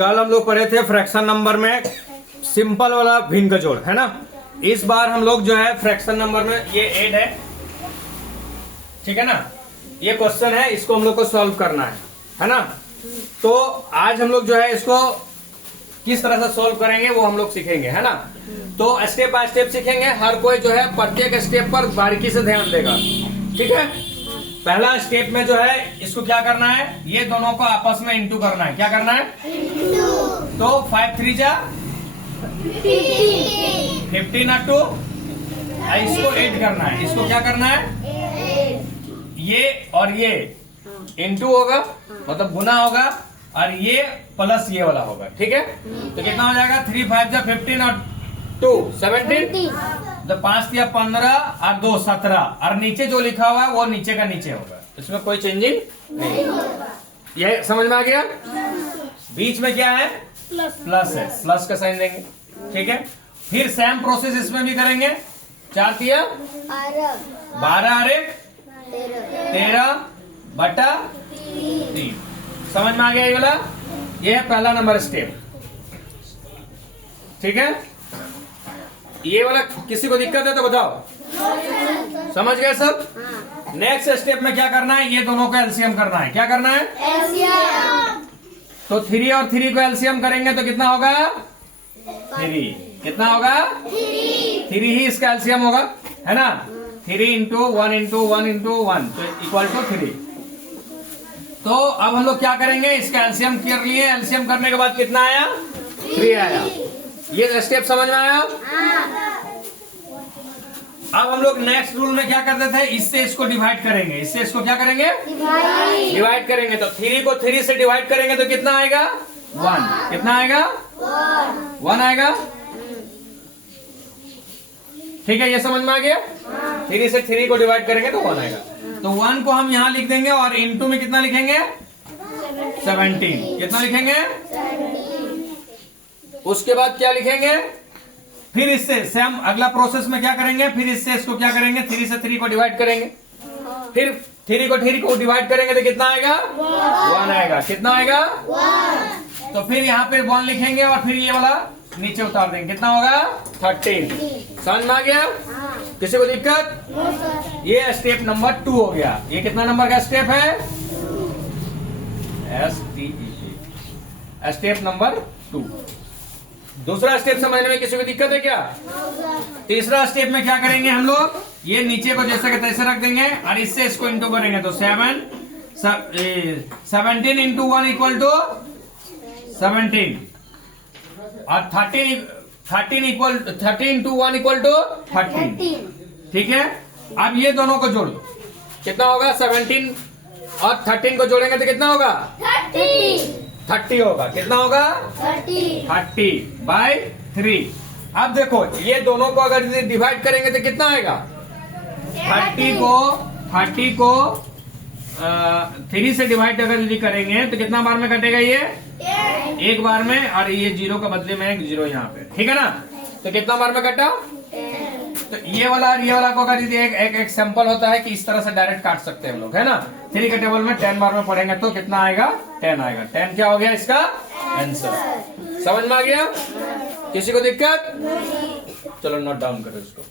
कल हम लोग पढ़े थे फ्रैक्शन नंबर में सिंपल वाला भिन्न का जोड़, है ना। इस बार हम लोग जो है फ्रैक्शन नंबर में ये 8 है, ठीक है ना। ये क्वेश्चन है, इसको हम लोग को सॉल्व करना है ना। तो आज हम लोग जो है इसको किस तरह से सॉल्व करेंगे वो हम लोग सीखेंगे, है ना। तो स्टेप बाय स्टेप सीखेंगे, हर कोई जो है प्रत्येक स्टेप पर बारीकी से ध्यान देगा, ठीक है। पहला स्टेप में जो है इसको क्या करना है, ये दोनों को आपस में इंटू करना है। क्या करना है? तो 5 3 जा 15 और 2, इसको 8 करना है। इसको क्या करना है, ये और ये इंटू होगा, मतलब गुना होगा, और ये प्लस ये वाला होगा, ठीक है। तो कितना हो जाएगा, 3 5 जा 15 और 2 17, तो 5 या 15 और 2 17, और नीचे जो लिखा हुआ है वो नीचे का नीचे होगा, इसमें कोई चेंजिंग नहीं होगा। ये समझ में आ गया। बीच में क्या है, प्लस है, प्लस का साइन देंगे, ठीक है। फिर सेम प्रोसेस इसमें भी करेंगे। 4 तिया 12 और 1 13 बटा 3। समझ में आ गया ये वाला। ये है पहला नंबर स्टेप, ठीक है। ये वाला किसी को दिक्कत है तो बताओ। समझ गए सब। नेक्स्ट स्टेप में क्या करना है, ये दोनों को एलसीएम करना है। क्या करना है, एलसीएम। तो 3 और 3 को एलसीएम करेंगे तो कितना होगा, 3। कितना होगा, 3 ही इसका एलसीएम होगा, है ना। 3 इंटू 1 इंटू 1 इंटू 1 तो इक्वल टू 3। तो अब हम लोग क्या करेंगे, इसका एलसीएम कर लिए। एलसीएम करने के बाद कितना आया, 3 आया। ये स्टेप समझ में आया। अब हम लोग नेक्स्ट रूल में क्या करते थे, इससे इसको डिवाइड करेंगे। इससे इसको क्या करेंगे, डिवाइड करेंगे। तो 3 को 3 से डिवाइड करेंगे तो कितना आएगा, 1। कितना आएगा, 1 आएगा, ठीक है। ये समझ में आ गया। 3 से 3 को डिवाइड करेंगे तो 1 आएगा। तो 1 को हम यहां लिख देंगे, और इनटू में कितना लिखेंगे, 17। कितना लिखेंगे, उसके बाद क्या लिखेंगे, फिर इससे सेम अगला प्रोसेस में क्या करेंगे, फिर इससे इसको क्या करेंगे, 3 से 3 को डिवाइड करेंगे। फिर 3 को डिवाइड करेंगे तो कितना आएगा, 1 आएगा। कितना आएगा, 1। तो फिर यहाँ पे 1 लिखेंगे, और फिर ये वाला नीचे उतार देंगे। कितना होगा, 13। समझ में आ गया। किसी को दिक्कत। ये स्टेप नंबर 2 हो गया। ये कितना नंबर का स्टेप है, STEP, स्टेप नंबर 2। दूसरा स्टेप समझने में किसी को दिक्कत है क्या। तीसरा स्टेप में क्या करेंगे हम लोग, ये नीचे को जैसे के तैसे रख देंगे, और इससे इसको इंटू करेंगे। तो 17 इंटू 1 इक्वल टू 17, और 13 इंटू 1 इक्वल टू 13, ठीक है। अब ये दोनों को जोड़ दो, कितना होगा, 17 और 13 को जोड़ेंगे तो कितना होगा, 30 होगा। कितना होगा, 30/3। अब देखो ये दोनों को अगर डिवाइड करेंगे तो कितना आएगा, 30 को 3 से डिवाइड अगर यदि करेंगे तो कितना बार में कटेगा, ये एक बार में, और ये 0 का बदले में एक 0 यहाँ पे, ठीक है ना। तो कितना बार में कटा, तो ये वाला और ये वाला को अगर एक सैंपल होता है कि इस तरह से डायरेक्ट काट सकते हैं हम लोग, है ना। 3 के टेबल में 10 बार में पढ़ेंगे तो कितना आएगा, 10 आएगा। 10 क्या हो गया इसका आंसर। समझ में आ गया। किसी को दिक्कत, चलो नोट डाउन करो इसको।